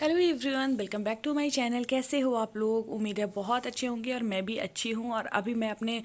Hello everyone, welcome back to my channel. कैसे हो आप लोग? उम्मीद है बहुत अच्छे होंगे और मैं भी अच्छी हूँ। और अभी मैं अपने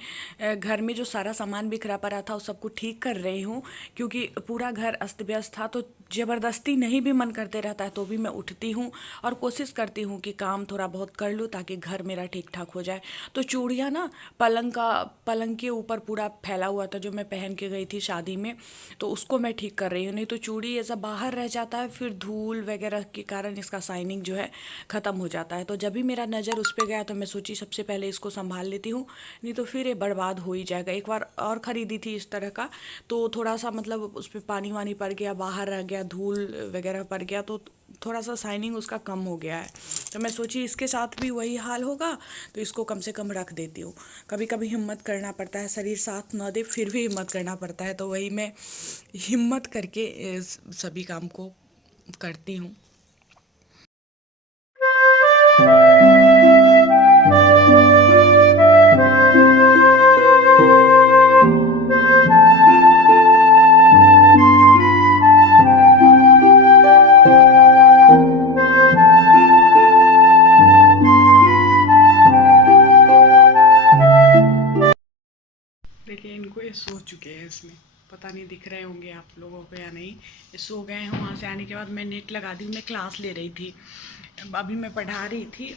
घर में जो सारा सामान बिखरा पड़ा था उस सबको ठीक कर रही हूँ, क्योंकि पूरा घर अस्त व्यस्त था। तो ज़बरदस्ती नहीं भी मन करते रहता है तो भी मैं उठती हूँ और कोशिश करती हूँ कि काम थोड़ा बहुत कर लूँ ताकि घर मेरा ठीक ठाक हो जाए। तो चूड़ियाँ ना पलंग के ऊपर पूरा फैला हुआ था जो मैं पहन के गई थी शादी में, तो उसको मैं ठीक कर रही हूँ। नहीं तो चूड़ी ऐसा बाहर रह जाता है, फिर धूल वगैरह के कारण इसका शाइनिंग जो है ख़त्म हो जाता है। तो जब भी मेरा नज़र उस पर गया तो मैं सोची सबसे पहले इसको संभाल लेती हूँ, नहीं तो फिर ये बर्बाद हो ही जाएगा। एक बार और ख़रीदी थी इस तरह का, तो थोड़ा सा मतलब उस पर पानी वानी पड़ गया, बाहर रह गया, धूल वगैरह पड़ गया, तो थोड़ा सा शाइनिंग उसका कम हो गया है। तो मैं सोची इसके साथ भी वही हाल होगा, तो इसको कम से कम रख देती हूँ। कभी कभी हिम्मत करना पड़ता है, शरीर साथ न दे फिर भी हिम्मत करना पड़ता है, तो वही मैं हिम्मत करके सभी काम को करती हूँ। देखिए इनको, ये सो चुके हैं इसमें, पता नहीं दिख रहे होंगे आप लोगों को या नहीं। ये सो गए हैं। वहाँ से आने के बाद मैं नेट लगा दी, मैं क्लास ले रही थी। अभी मैं पढ़ा रही थी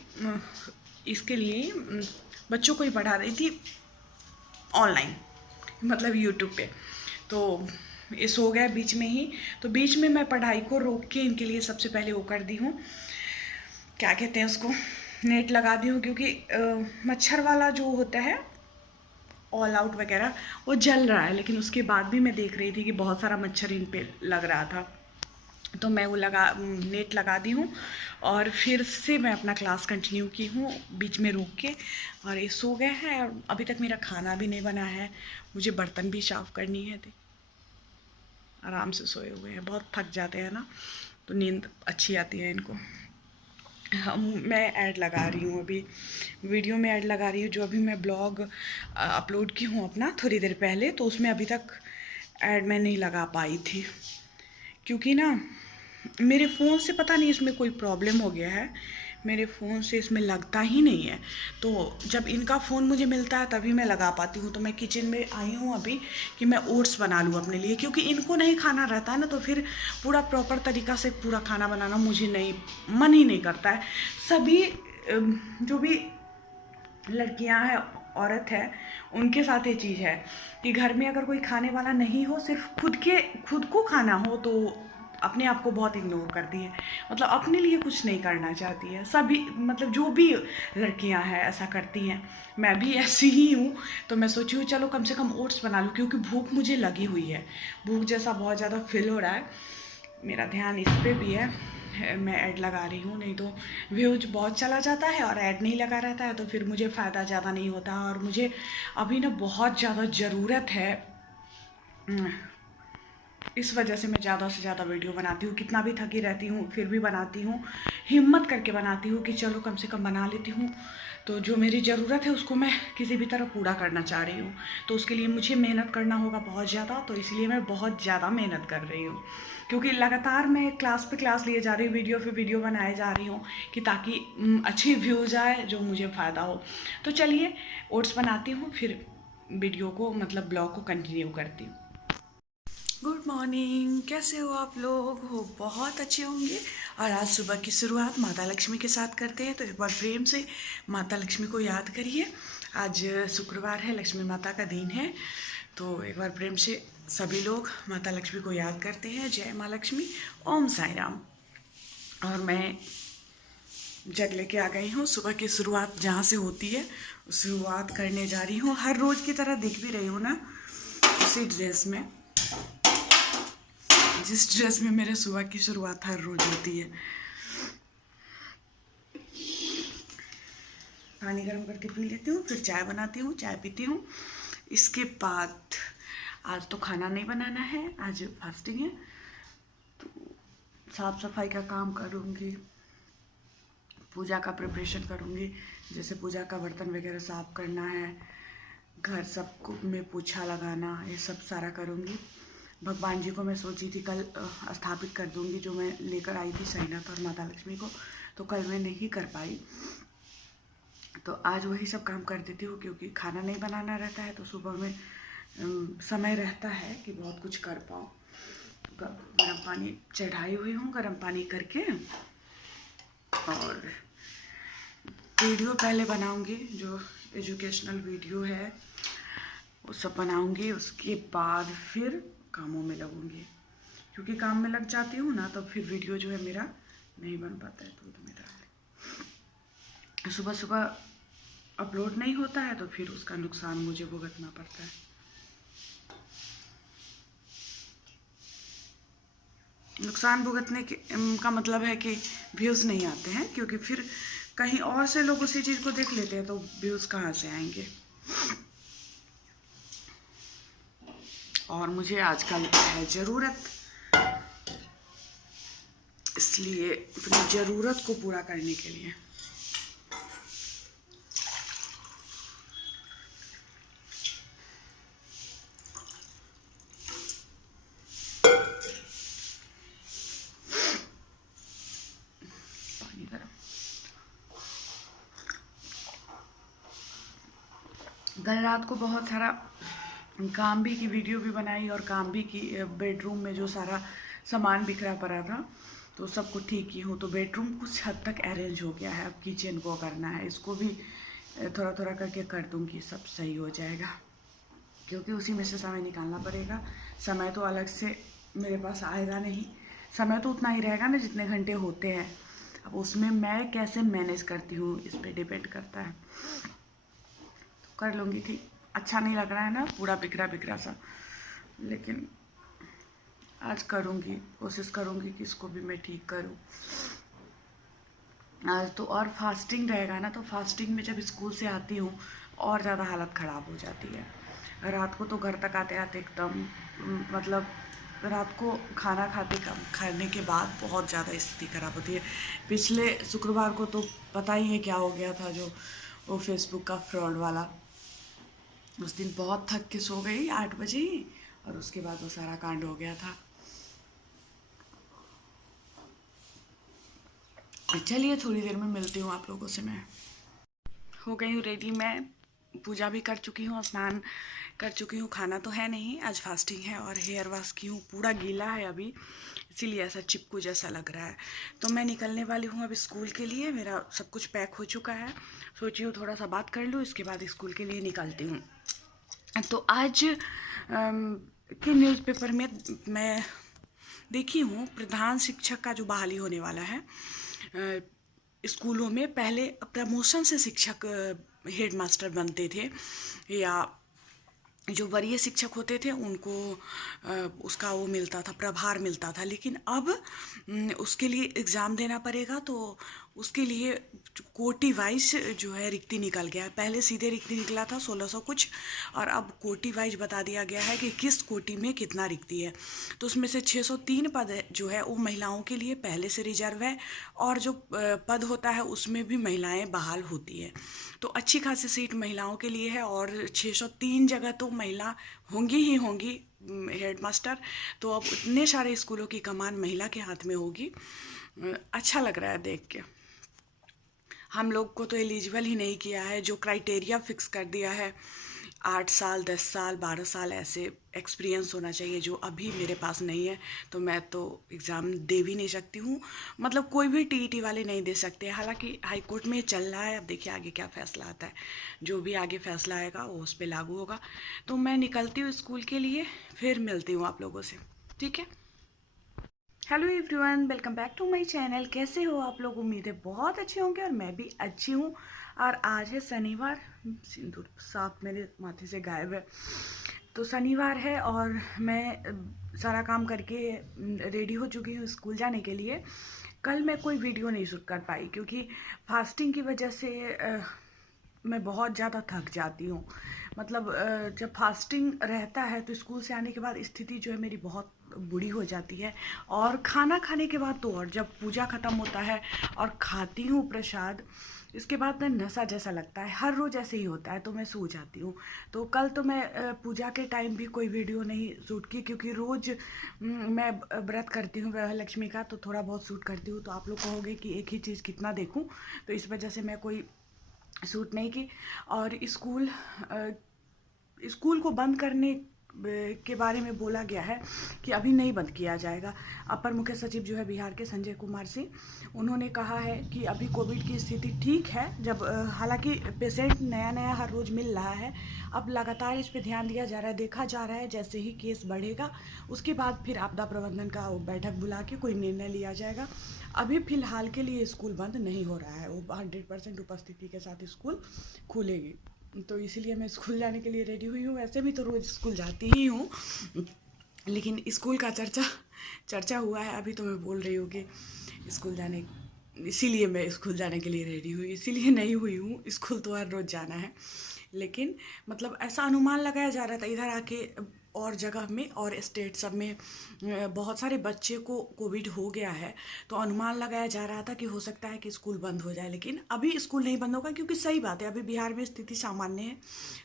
इसके लिए, बच्चों को ही पढ़ा रही थी ऑनलाइन, मतलब यूट्यूब पे। तो ये सो गया बीच में ही, तो बीच में मैं पढ़ाई को रोक के इनके लिए सबसे पहले वो कर दी हूँ, क्या कहते हैं उसको, नेट लगा दी हूँ। क्योंकि मच्छर वाला जो होता है ऑल आउट वगैरह वो जल रहा है, लेकिन उसके बाद भी मैं देख रही थी कि बहुत सारा मच्छर इन पे लग रहा था, तो मैं वो नेट लगा दी हूँ। और फिर से मैं अपना क्लास कंटिन्यू की हूँ बीच में रोक के। और ये सो गए हैं और अभी तक मेरा खाना भी नहीं बना है, मुझे बर्तन भी साफ़ करनी है। आराम से सोए हुए हैं, बहुत थक जाते हैं ना, तो नींद अच्छी आती है इनको। मैं ऐड लगा रही हूँ, अभी वीडियो में ऐड लगा रही हूँ, जो अभी मैं ब्लॉग अपलोड की हूँ अपना थोड़ी देर पहले, तो उसमें अभी तक ऐड मैं नहीं लगा पाई थी, क्योंकि ना मेरे फ़ोन से पता नहीं इसमें कोई प्रॉब्लम हो गया है, मेरे फ़ोन से इसमें लगता ही नहीं है। तो जब इनका फ़ोन मुझे मिलता है तभी मैं लगा पाती हूँ। तो मैं किचन में आई हूँ अभी कि मैं ओट्स बना लूँ अपने लिए, क्योंकि इनको नहीं खाना रहता है ना, तो फिर पूरा प्रॉपर तरीक़ा से पूरा खाना बनाना मुझे नहीं, मन ही नहीं करता है। सभी जो भी लड़कियां हैं, औरत है, उनके साथ ये चीज़ है कि घर में अगर कोई खाने वाला नहीं हो, सिर्फ खुद को खाना हो, तो अपने आप को बहुत इग्नोर करती है, मतलब अपने लिए कुछ नहीं करना चाहती है। सभी मतलब जो भी लड़कियां हैं ऐसा करती हैं, मैं भी ऐसी ही हूँ। तो मैं सोची हूँ चलो कम से कम ओट्स बना लूँ, क्योंकि भूख मुझे लगी हुई है, भूख जैसा बहुत ज़्यादा फील हो रहा है। मेरा ध्यान इस पर भी है, मैं ऐड लगा रही हूँ, नहीं तो व्यूज बहुत चला जाता है और ऐड नहीं लगा रहता है, तो फिर मुझे फ़ायदा ज़्यादा नहीं होता। और मुझे अभी ना बहुत ज़्यादा ज़रूरत है, इस वजह से मैं ज़्यादा से ज़्यादा वीडियो बनाती हूँ। कितना भी थकी रहती हूँ फिर भी बनाती हूँ, हिम्मत करके बनाती हूँ कि चलो कम से कम बना लेती हूँ। तो जो मेरी ज़रूरत है उसको मैं किसी भी तरह पूरा करना चाह रही हूँ, तो उसके लिए मुझे मेहनत करना होगा बहुत ज़्यादा, तो इसलिए मैं बहुत ज़्यादा मेहनत कर रही हूँ। क्योंकि लगातार मैं क्लास पे क्लास लिए जा रही हूँ, वीडियो पे वीडियो बनाए जा रही हूँ, कि ताकि अच्छी व्यूज़ आए, जो मुझे फ़ायदा हो। तो चलिए ओट्स बनाती हूँ, फिर वीडियो को मतलब ब्लॉग को कंटिन्यू करती हूँ। गुड मॉर्निंग, कैसे हो आप लोग? हो बहुत अच्छे होंगे। और आज सुबह की शुरुआत माता लक्ष्मी के साथ करते हैं, तो एक बार प्रेम से माता लक्ष्मी को याद करिए। आज शुक्रवार है, लक्ष्मी माता का दिन है, तो एक बार प्रेम से सभी लोग माता लक्ष्मी को याद करते हैं। जय माँ लक्ष्मी, ओम साई राम। और मैं जग लेके आ गई हूँ, सुबह की शुरुआत जहाँ से होती है शुरुआत करने जा रही हूँ। हर रोज़ की तरह दिख भी रही हूँ ना, उसी ड्रेस में, जिस ड्रेस में मेरे सुबह की शुरुआत हर रोज होती है। पानी गर्म करके पी लेती हूँ, फिर चाय बनाती हूँ, चाय पीती हूँ। इसके बाद आज तो खाना नहीं बनाना है, आज फास्टिंग है, तो साफ़ सफाई का काम करूँगी, पूजा का प्रिपरेशन करूँगी, जैसे पूजा का बर्तन वगैरह साफ़ करना है, घर सबको में पोछा लगाना, ये सब सारा करूँगी। भगवान जी को मैं सोची थी कल स्थापित कर दूंगी, जो मैं लेकर आई थी साईनाथ और माता लक्ष्मी को, तो कल मैं नहीं कर पाई। तो आज वही सब काम कर देती हूँ, क्योंकि खाना नहीं बनाना रहता है तो सुबह में समय रहता है कि बहुत कुछ कर पाऊँ। गर्म पानी चढ़ाई हुई हूँ, गर्म पानी करके, और वीडियो पहले बनाऊंगी, जो एजुकेशनल वीडियो है वो सब बनाऊंगी। उसके बाद फिर कामों में लगूंगी, क्योंकि काम में लग जाती हूँ ना तो फिर वीडियो जो है मेरा नहीं बन पाता है। दूध मेरा सुबह सुबह अपलोड नहीं होता है तो फिर उसका नुकसान मुझे भुगतना पड़ता है। नुकसान भुगतने का मतलब है कि व्यूज़ नहीं आते हैं, क्योंकि फिर कहीं और से लोग उसी चीज़ को देख लेते हैं तो व्यूज़ कहाँ से आएंगे। और मुझे आजकल है ज़रूरत, इसलिए अपनी ज़रूरत को पूरा करने के लिए पानी गर्म। कल रात को बहुत सारा काम भी की वीडियो भी बनाई और काम भी की। बेडरूम में जो सारा सामान बिखरा पड़ा था तो सबको ठीक की हूँ, तो बेडरूम कुछ हद तक अरेंज हो गया है। अब किचन को करना है, इसको भी थोड़ा थोड़ा करके कर दूँगी, सब सही हो जाएगा, क्योंकि उसी में से समय निकालना पड़ेगा। समय तो अलग से मेरे पास आएगा नहीं, समय तो उतना ही रहेगा ना जितने घंटे होते हैं। अब उसमें मैं कैसे मैनेज करती हूँ इस पर डिपेंड करता है, तो कर लूँगी। ठीक, अच्छा नहीं लग रहा है ना पूरा बिखरा बिखरा सा, लेकिन आज करूँगी, कोशिश करूँगी कि इसको भी मैं ठीक करूँ आज तो। और फास्टिंग रहेगा ना, तो फास्टिंग में जब स्कूल से आती हूँ और ज़्यादा हालत ख़राब हो जाती है। रात को तो घर तक आते आते एकदम मतलब रात को खाना खाने के बाद बहुत ज़्यादा स्थिति ख़राब होती है। पिछले शुक्रवार को तो पता ही है क्या हो गया था, जो वो फेसबुक का फ्रॉड वाला। उस दिन बहुत थक के सो गई 8 बजे ही, और उसके बाद वो सारा कांड हो गया था। चलिए थोड़ी देर में मिलती हूँ आप लोगों से। मैं हो गई हूँ रेडी, मैं पूजा भी कर चुकी हूँ, स्नान कर चुकी हूँ। खाना तो है नहीं, आज फास्टिंग है, और हेयर वॉश की हूँ। पूरा गीला है अभी, इसीलिए ऐसा चिपकू जैसा लग रहा है। तो मैं निकलने वाली हूँ अब स्कूल के लिए। मेरा सब कुछ पैक हो चुका है, सोची हूँ थोड़ा सा बात कर लूँ, इसके बाद स्कूल के लिए निकलती हूँ। तो आज के न्यूज़पेपर में मैं देखी हूँ प्रधान शिक्षक का जो बहाली होने वाला है स्कूलों में। पहले प्रमोशन से शिक्षक हेडमास्टर बनते थे, या जो वरीय शिक्षक होते थे उनको उसका वो मिलता था, प्रभार मिलता था। लेकिन अब उसके लिए एग्ज़ाम देना पड़ेगा, तो उसके लिए कोटि वाइज जो है रिक्ति निकल गया है। पहले सीधे रिक्ति निकला था 1600 कुछ, और अब कोटि वाइज बता दिया गया है कि किस कोटि में कितना रिक्ति है। तो उसमें से 603 पद जो है वो महिलाओं के लिए पहले से रिजर्व है, और जो पद होता है उसमें भी महिलाएं बहाल होती है। तो अच्छी खासी सीट महिलाओं के लिए है, और 603 जगह तो महिला होंगी ही होंगी हेडमास्टर। तो अब इतने सारे स्कूलों की कमान महिला के हाथ में होगी। अच्छा लग रहा है देख के। हम लोग को तो एलिजिबल ही नहीं किया है, जो क्राइटेरिया फिक्स कर दिया है 8 साल 10 साल 12 साल ऐसे एक्सपीरियंस होना चाहिए, जो अभी मेरे पास नहीं है। तो मैं तो एग्ज़ाम दे भी नहीं सकती हूँ, मतलब कोई भी टीईटी वाले नहीं दे सकते। हालांकि हाई कोर्ट में चल रहा है, अब देखिए आगे क्या फ़ैसला आता है। जो भी आगे फ़ैसला आएगा वो उस पर लागू होगा। तो मैं निकलती हूँ स्कूल के लिए, फिर मिलती हूँ आप लोगों से, ठीक है। Hello everyone, welcome back to my channel. कैसे हो आप लोग? उम्मीद है बहुत अच्छे होंगे, और मैं भी अच्छी हूँ। और आज है शनिवार, सिंदूर साफ मेरे माथे से गायब है। तो शनिवार है और मैं सारा काम करके रेडी हो चुकी हूँ स्कूल जाने के लिए। कल मैं कोई वीडियो नहीं शूट कर पाई, क्योंकि फास्टिंग की वजह से मैं बहुत ज़्यादा थक जाती हूँ। मतलब जब फास्टिंग रहता है तो स्कूल से आने के बाद स्थिति जो है मेरी बहुत बूढ़ी हो जाती है। और खाना खाने के बाद तो, और जब पूजा ख़त्म होता है और खाती हूँ प्रसाद, इसके बाद ना नशा जैसा लगता है, हर रोज़ ऐसे ही होता है, तो मैं सो जाती हूँ। तो कल तो मैं पूजा के टाइम भी कोई वीडियो नहीं शूट की, क्योंकि रोज़ मैं व्रत करती हूँ वह लक्ष्मी का, तो थोड़ा बहुत शूट करती हूँ। तो आप लोग कहोगे कि एक ही चीज़ कितना देखूँ, तो इस वजह से मैं कोई शूट नहीं की। और स्कूल को बंद करने के बारे में बोला गया है कि अभी नहीं बंद किया जाएगा। अपर मुख्य सचिव जो है बिहार के, संजय कुमार सिंह, उन्होंने कहा है कि अभी कोविड की स्थिति ठीक है। जब हालांकि पेशेंट नया नया हर रोज़ मिल रहा है, अब लगातार इस पे ध्यान दिया जा रहा है, देखा जा रहा है। जैसे ही केस बढ़ेगा उसके बाद फिर आपदा प्रबंधन का बैठक बुला के कोई निर्णय लिया जाएगा। अभी फ़िलहाल के लिए स्कूल बंद नहीं हो रहा है, वो 100% उपस्थिति के साथ स्कूल खुलेगी। तो इसीलिए मैं स्कूल जाने के लिए रेडी हुई हूँ। वैसे भी तो रोज़ स्कूल जाती ही हूँ, लेकिन स्कूल का चर्चा हुआ है अभी, तो मैं बोल रही हूँ कि स्कूल जाने, इसीलिए मैं स्कूल जाने के लिए रेडी हुई। इसीलिए नहीं हुई हूँ, स्कूल तो हर रोज़ जाना है, लेकिन मतलब ऐसा अनुमान लगाया जा रहा था इधर आके और जगह में और स्टेट सब में बहुत सारे बच्चे को कोविड हो गया है। तो अनुमान लगाया जा रहा था कि हो सकता है कि स्कूल बंद हो जाए, लेकिन अभी स्कूल नहीं बंद होगा, क्योंकि सही बात है, अभी बिहार में स्थिति सामान्य है।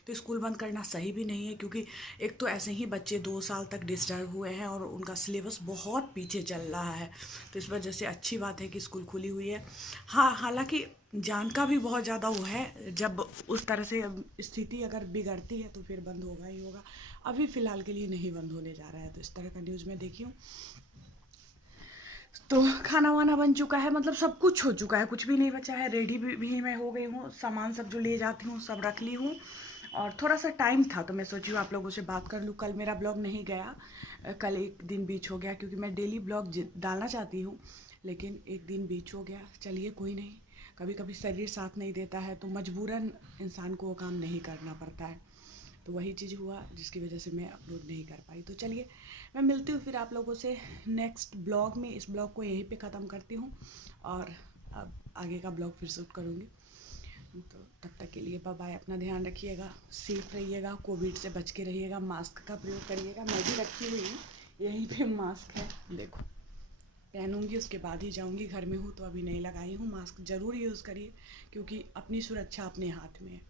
तो स्कूल बंद करना सही भी नहीं है, क्योंकि एक तो ऐसे ही बच्चे 2 साल तक डिस्टर्ब हुए हैं और उनका सिलेबस बहुत पीछे चल रहा है। तो इस वजह से अच्छी बात है कि स्कूल खुली हुई है। हाँ, हालांकि जान का भी बहुत ज़्यादा वो है, जब उस तरह से स्थिति अगर बिगड़ती है तो फिर बंद होगा ही होगा। अभी फ़िलहाल के लिए नहीं बंद होने जा रहा है। तो इस तरह का न्यूज़ मैं देखी हूँ। तो खाना वाना बन चुका है, मतलब सब कुछ हो चुका है, कुछ भी नहीं बचा है। रेडी भी मैं हो गई हूँ, सामान सब जो ले जाती हूँ सब रख ली हूँ। और थोड़ा सा टाइम था तो मैं सोची हूँ आप लोगों से बात कर लूँ। कल मेरा ब्लॉग नहीं गया, कल एक दिन बीच हो गया, क्योंकि मैं डेली ब्लॉग डालना चाहती हूँ, लेकिन एक दिन बीच हो गया। चलिए कोई नहीं, कभी कभी शरीर साथ नहीं देता है तो मजबूरन इंसान को वो काम नहीं करना पड़ता है। तो वही चीज़ हुआ जिसकी वजह से मैं अपलोड नहीं कर पाई। तो चलिए मैं मिलती हूँ फिर आप लोगों से नेक्स्ट ब्लॉग में। इस ब्लॉग को यहीं पे ख़त्म करती हूँ और अब आगे का ब्लॉग फिर शूट करूँगी। तो तब तक के लिए बाय बाय। अपना ध्यान रखिएगा, सेफ रहिएगा, कोविड से बच के रहिएगा, मास्क का प्रयोग करिएगा। मैं भी रखी हुई हूँ, यहीं पे मास्क है, देखो पहनूंगी उसके बाद ही जाऊंगी। घर में हूँ तो अभी नहीं लगाई हूँ। मास्क ज़रूर यूज़ करिए, क्योंकि अपनी सुरक्षा अपने हाथ में है।